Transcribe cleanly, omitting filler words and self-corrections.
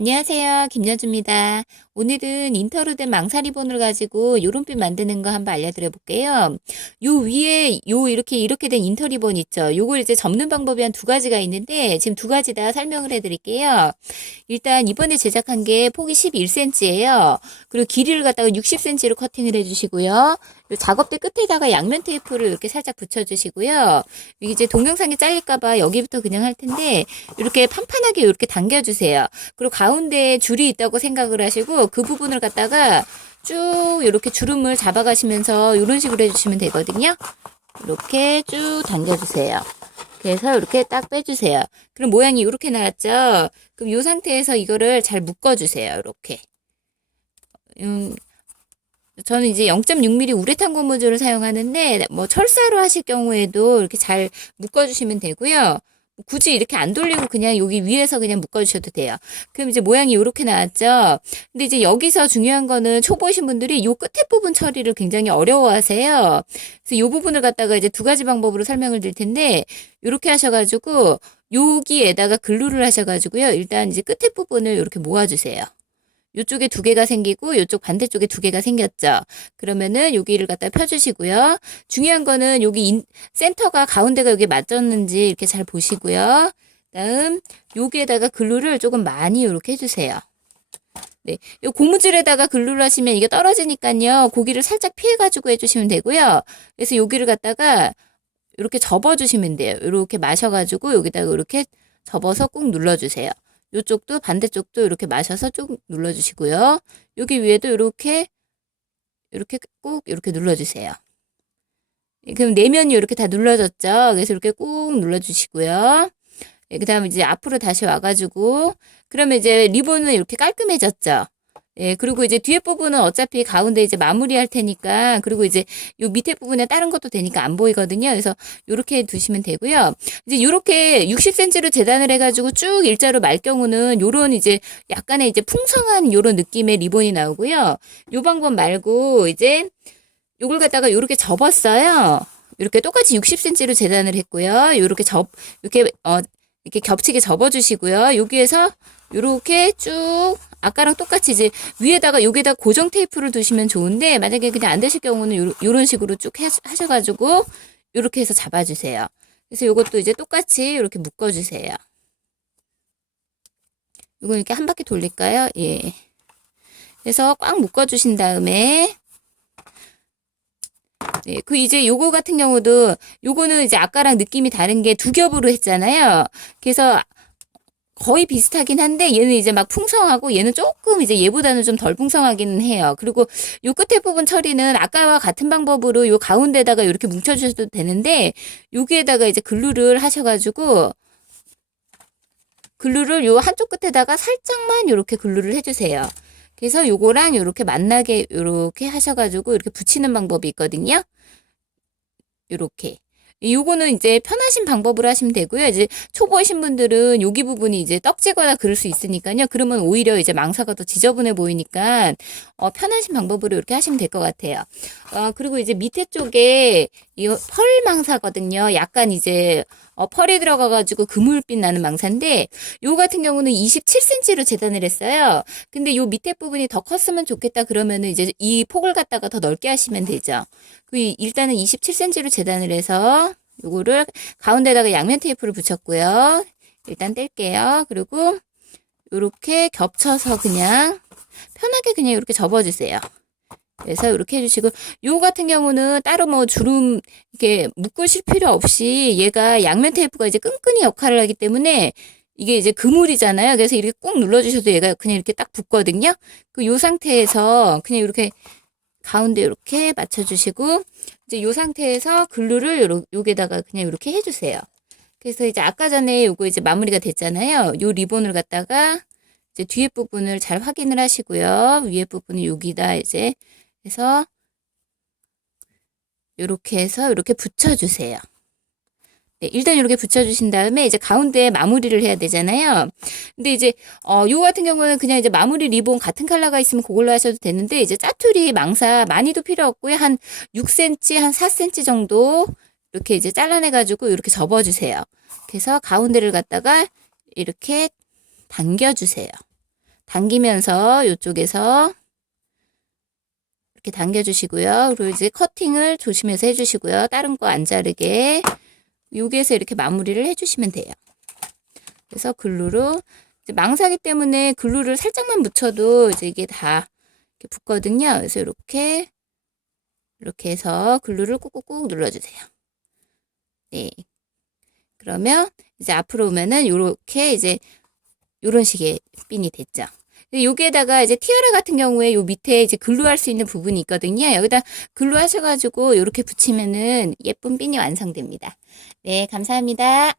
안녕하세요. 김여주입니다. 오늘은 인터로 된 망사 리본을 가지고 요런핀 만드는 거 한번 알려드려 볼게요. 요 위에 이렇게 된 인터 리본 있죠. 요걸 이제 접는 방법이 한 두 가지가 있는데 지금 두 가지 다 설명을 해 드릴게요. 일단 이번에 제작한 게 폭이 11cm예요. 그리고 길이를 갖다가 60cm로 커팅을 해 주시고요. 작업대 끝에다가 양면 테이프를 이렇게 살짝 붙여주시고요. 이제 동영상이 잘릴까봐 여기부터 그냥 할 텐데 이렇게 판판하게 이렇게 당겨주세요. 그리고 가운데에 줄이 있다고 생각을 하시고 그 부분을 갖다가 쭉 이렇게 주름을 잡아가시면서 이런 식으로 해주시면 되거든요. 이렇게 쭉 당겨주세요. 그래서 이렇게 딱 빼주세요. 그럼 모양이 이렇게 나왔죠? 그럼 이 상태에서 이거를 잘 묶어주세요. 이렇게. 저는 이제 0.6mm 우레탄 고무줄을 사용하는데 뭐 철사로 하실 경우에도 이렇게 잘 묶어주시면 되고요. 굳이 이렇게 안 돌리고 그냥 여기 위에서 그냥 묶어주셔도 돼요. 그럼 이제 모양이 이렇게 나왔죠. 근데 이제 여기서 중요한 거는 초보이신 분들이 요 끝에 부분 처리를 굉장히 어려워하세요. 그래서 요 부분을 갖다가 이제 두 가지 방법으로 설명을 드릴 텐데 이렇게 하셔가지고 여기에다가 글루를 하셔가지고요. 일단 이제 끝에 부분을 이렇게 모아주세요. 요쪽에 두 개가 생기고 요쪽 반대쪽에 두 개가 생겼죠. 그러면은 여기를 갖다 펴주시고요. 중요한 거는 여기 센터가 가운데가 여기 맞췄는지 이렇게 잘 보시고요. 다음 여기에다가 글루를 조금 많이 이렇게 해주세요. 네, 요 고무줄에다가 글루를 하시면 이게 떨어지니까요. 고기를 살짝 피해가지고 해주시면 되고요. 그래서 여기를 갖다가 이렇게 접어주시면 돼요. 이렇게 마셔가지고 여기다가 이렇게 접어서 꾹 눌러주세요. 이쪽도 반대쪽도 이렇게 마셔서 쭉 눌러주시고요. 여기 위에도 이렇게 꾹 이렇게 눌러주세요. 그럼 내면이 이렇게 다 눌러졌죠. 그래서 이렇게 꾹 눌러주시고요. 그 다음에 이제 앞으로 다시 와가지고 그러면 이제 리본은 이렇게 깔끔해졌죠. 예, 그리고 이제 뒤에 부분은 어차피 가운데 이제 마무리할 테니까, 그리고 이제 요 밑에 부분에 다른 것도 되니까 안 보이거든요. 그래서 요렇게 두시면 되고요. 이제 요렇게 60cm로 재단을 해가지고 쭉 일자로 말 경우는 요런 이제 약간의 이제 풍성한 요런 느낌의 리본이 나오고요. 요 방법 말고 이제 요걸 갖다가 요렇게 접었어요. 이렇게 똑같이 60cm로 재단을 했고요. 이렇게 겹치게 접어주시고요. 여기에서 요렇게 쭉 아까랑 똑같이 이제 위에다가 여기에다 고정 테이프를 두시면 좋은데 만약에 그냥 안 되실 경우는 요런 식으로 쭉 하셔가지고 요렇게 해서 잡아주세요. 그래서 요것도 이제 똑같이 이렇게 묶어주세요. 이거 이렇게 한 바퀴 돌릴까요? 예. 그래서 꽉 묶어주신 다음에 네, 이제 요거 같은 경우도 요거는 이제 아까랑 느낌이 다른 게 두 겹으로 했잖아요. 그래서 거의 비슷하긴 한데 얘는 이제 막 풍성하고 얘는 조금 이제 얘보다는 좀 덜 풍성하기는 해요. 그리고 요 끝에 부분 처리는 아까와 같은 방법으로 요 가운데다가 이렇게 뭉쳐주셔도 되는데 여기에다가 이제 글루를 하셔가지고 글루를 요 한쪽 끝에다가 살짝만 이렇게 글루를 해주세요. 그래서 요거랑 요렇게 만나게 요렇게 하셔가지고 이렇게 붙이는 방법이 있거든요. 요렇게. 요거는 이제 편하신 방법으로 하시면 되고요. 이제 초보이신 분들은 여기 부분이 이제 떡지거나 그럴 수 있으니까요. 그러면 오히려 이제 망사가 더 지저분해 보이니까 편하신 방법으로 이렇게 하시면 될 것 같아요. 그리고 이제 밑에 쪽에 이 펄 망사거든요. 약간 이제 펄이 들어가가지고 그물빛 나는 망사인데 요 같은 경우는 27cm로 재단을 했어요. 근데 요 밑에 부분이 더 컸으면 좋겠다 그러면은 이제 이 폭을 갖다가 더 넓게 하시면 되죠. 일단은 27cm로 재단을 해서 요거를 가운데다가 양면 테이프를 붙였고요. 일단 뗄게요. 그리고 요렇게 겹쳐서 그냥 편하게 그냥 이렇게 접어주세요. 그래서 이렇게 해주시고 요 같은 경우는 따로 뭐 주름 이렇게 묶으실 필요 없이 얘가 양면 테이프가 이제 끈끈이 역할을 하기 때문에 이게 이제 그물이잖아요. 그래서 이렇게 꾹 눌러주셔도 얘가 그냥 이렇게 딱 붙거든요. 요 상태에서 그냥 이렇게 가운데 이렇게 맞춰주시고 이제 요 상태에서 글루를 여기다가 그냥 이렇게 해주세요. 그래서 이제 아까 전에 요거 이제 마무리가 됐잖아요. 요 리본을 갖다가 이제 뒤에 부분을 잘 확인을 하시고요. 위에 부분을 여기다 이제 해서 요렇게 해서 이렇게 붙여주세요. 네, 일단 이렇게 붙여주신 다음에 이제 가운데 마무리를 해야 되잖아요. 근데 이제 요 같은 경우는 그냥 이제 마무리 리본 같은 컬러가 있으면 그걸로 하셔도 되는데 이제 짜투리 망사 많이도 필요 없고요. 한 6cm, 한 4cm 정도 이렇게 이제 잘라내가지고 이렇게 접어주세요. 그래서 가운데를 갖다가 이렇게 당겨주세요. 당기면서 이쪽에서 이렇게 당겨주시고요. 그리고 이제 커팅을 조심해서 해주시고요. 다른 거 안 자르게 여기에서 이렇게 마무리를 해주시면 돼요. 그래서 글루로 이제 망사기 때문에 글루를 살짝만 묻혀도 이제 이게 다 이렇게 붙거든요. 그래서 이렇게 해서 글루를 꾹꾹꾹 눌러주세요. 네. 그러면 이제 앞으로 오면은 요렇게 이제 요런 식의 핀이 됐죠. 여기에다가 이제 티아라 같은 경우에 요 밑에 이제 글루할 수 있는 부분이 있거든요. 여기다 글루 하셔가지고 요렇게 붙이면은 예쁜 핀이 완성됩니다. 네, 감사합니다.